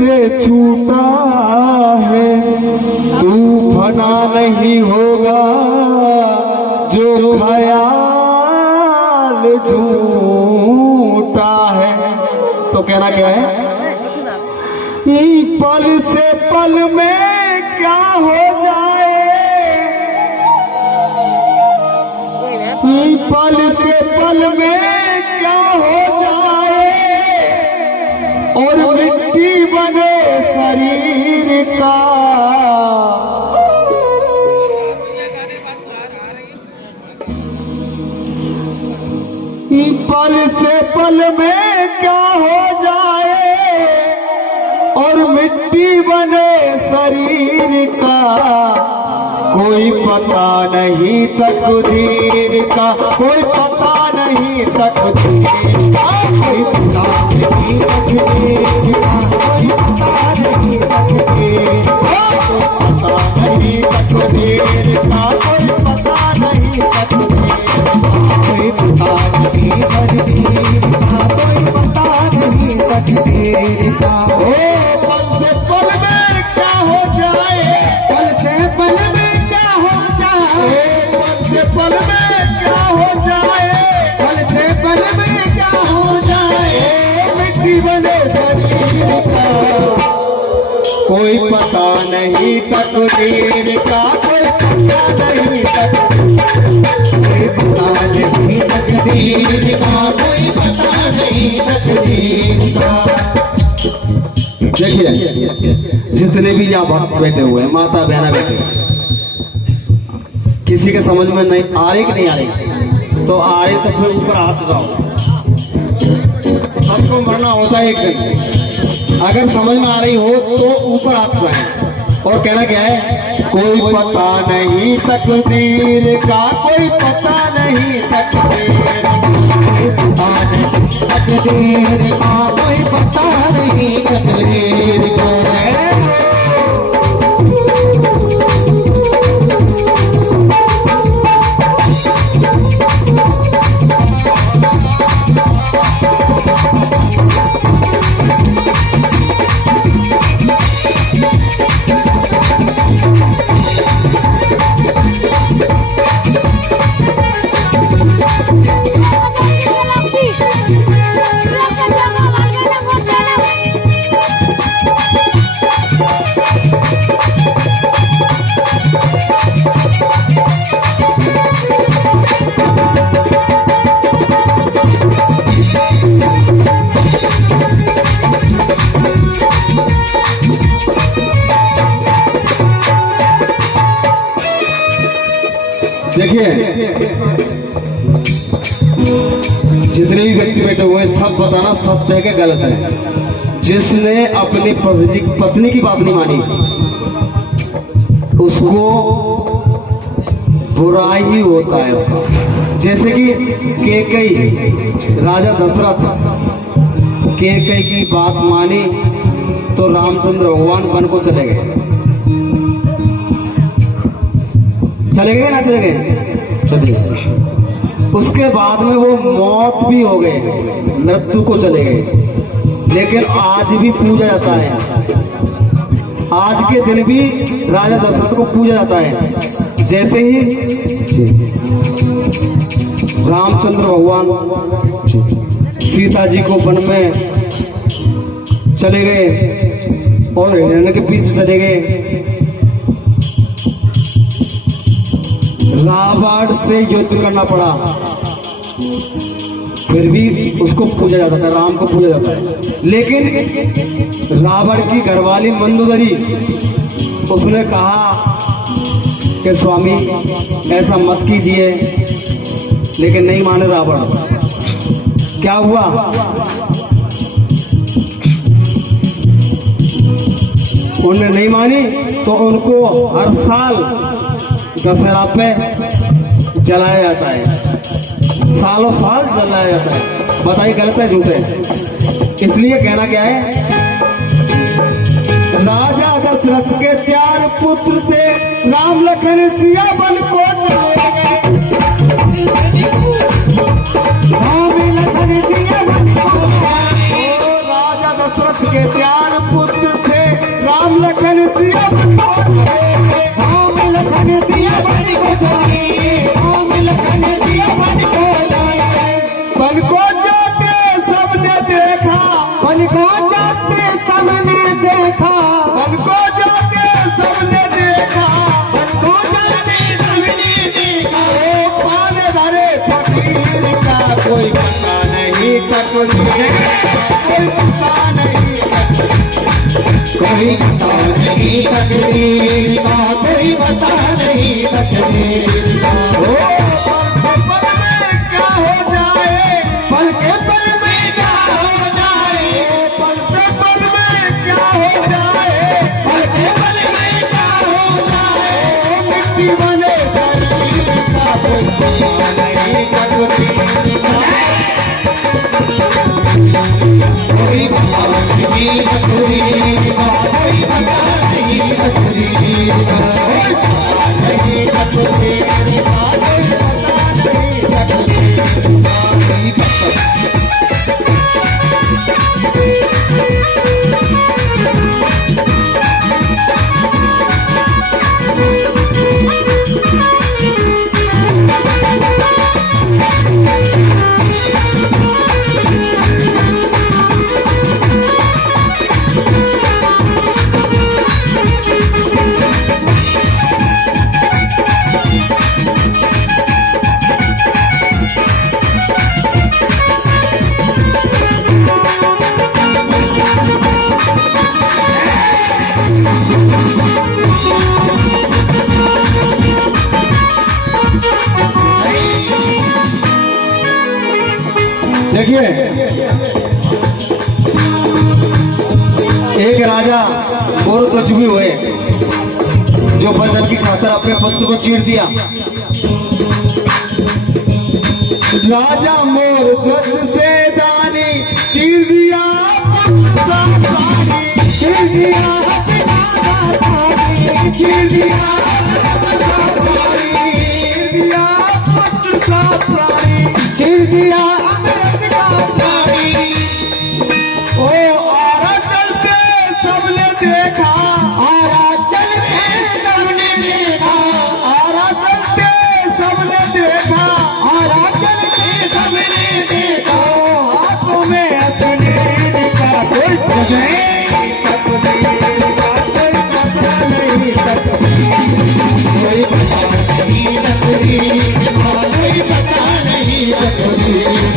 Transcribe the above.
से छूटा है, तू फना नहीं होगा जो ख्याल झूठा है। तो कहना क्या है, पल से पल में क्या हो जाए, पल से पल में क्या हो जाए, और मिट्टी बने शरीर का। पल से पल में क्या हो जाए, और मिट्टी बने शरीर का। कोई पता नहीं तकदीर का, कोई पता नहीं तकदीर का, कोई पता नहीं तकदीर का, कोई पता नहीं तकदीर का, कोई पता नहीं तकदीर का, कोई पता नहीं तकदीर का, कोई पता नहीं तकदीर का, कोई पता नहीं तकदीर का। ओ पल से पल में क्या हो जाए, पल से पल में क्या हो जाए, पल से पल में क्या हो जाए, पल से पल में क्या हो जाए, मिट्टी बने शरीर का। कोई पता नहीं तकदीर का, कोई पता नहीं तकदीर, कोई पता नहीं तकदीर का, कोई पता नहीं तकदीर का। देखिए जितने भी यहाँ भक्त बैठे हुए हैं, माता बहना बैठे हुए, किसी के समझ में नहीं आ रही कि नहीं आ रही, तो आ रही तो फिर ऊपर हाथ उठाओ। सबको मरना होता है एक दिन, अगर समझ में आ रही हो तो ऊपर हाथ उठाएं और कहना क्या है, कोई पता नहीं तकदीर का, कोई पता नहीं तकदीर का, कोई पता नहीं तकदीर का, कोई पता नहीं तकदीर का। देखिए जितने भी व्यक्ति बैठे हुए सब बताना सत्य है कि गलत है। जिसने अपनी पत्नी की बात नहीं मानी उसको बुरा ही होता है उसका। जैसे कि कैकेयी, राजा दशरथ कैकेयी की बात मानी तो रामचंद्र भगवान वन को चले गए। चले गए ना चले गए? चले गए। उसके बाद में वो मौत भी हो गए, मृत्यु को चले गए। लेकिन आज भी पूजा जाता है, आज के दिन भी राजा दशरथ को पूजा जाता है। जैसे ही रामचंद्र भगवान सीता जी को वन में चले गए और हिरण के पीछे चले गए, रावण से युद्ध करना पड़ा, फिर भी उसको पूजा जाता था, राम को पूजा जाता है। लेकिन रावण की घरवाली मंदोदरी उसने कहा कि स्वामी ऐसा मत कीजिए, लेकिन नहीं माने रावण। क्या हुआ? उन्होंने नहीं मानी तो उनको हर साल दशहरा पे जलाया जाता है, सालों साल जलाया जाता है। बताइए गलत है झूठ है? इसलिए कहना क्या है, राजा दशरथ के 4 पुत्र थे, राम लखन सिया वन को चले गए। राम लखन सिया वन को, राजा दशरथ के 4 पुत्र तकदीर कोई पता नहीं, कोई पता नहीं तकदीर का, कोई पता नहीं तकदीर का। ओ पल में क्या हो जाए, पल के पल में क्या हो जाए, पल से पल में क्या हो जाए, पल के पल में क्या हो जाए, मिट्टी बने शरीर का, कोई पता नहीं तकदीर का, कोई पता नहीं तकदीर का, कोई पता नहीं तकदीर का, कोई पता नहीं तकदीर का, कोई पता नहीं तकदीर का, कोई पता। देखिए, एक राजा मोर कुछ भी हुए जो वचन की खातर अपने पुत्र को चीर दिया। राजा मोर ध्वज से दानी चीर दिया, चीर दिया, चीर दिया, पुत्र का प्राणी, चीर दिया प्राणी। ओ आरा चल के सबने देखा, आरा चल के सबने देखा, आरा चल के सबने देखा, आरा चल के सबने देखा, हाथों में असलील का कोई पता नहीं तकदीर का, कोई पता नहीं तकदीर, कोई पता नहीं तकदीर का, कोई पता नहीं तकदीर।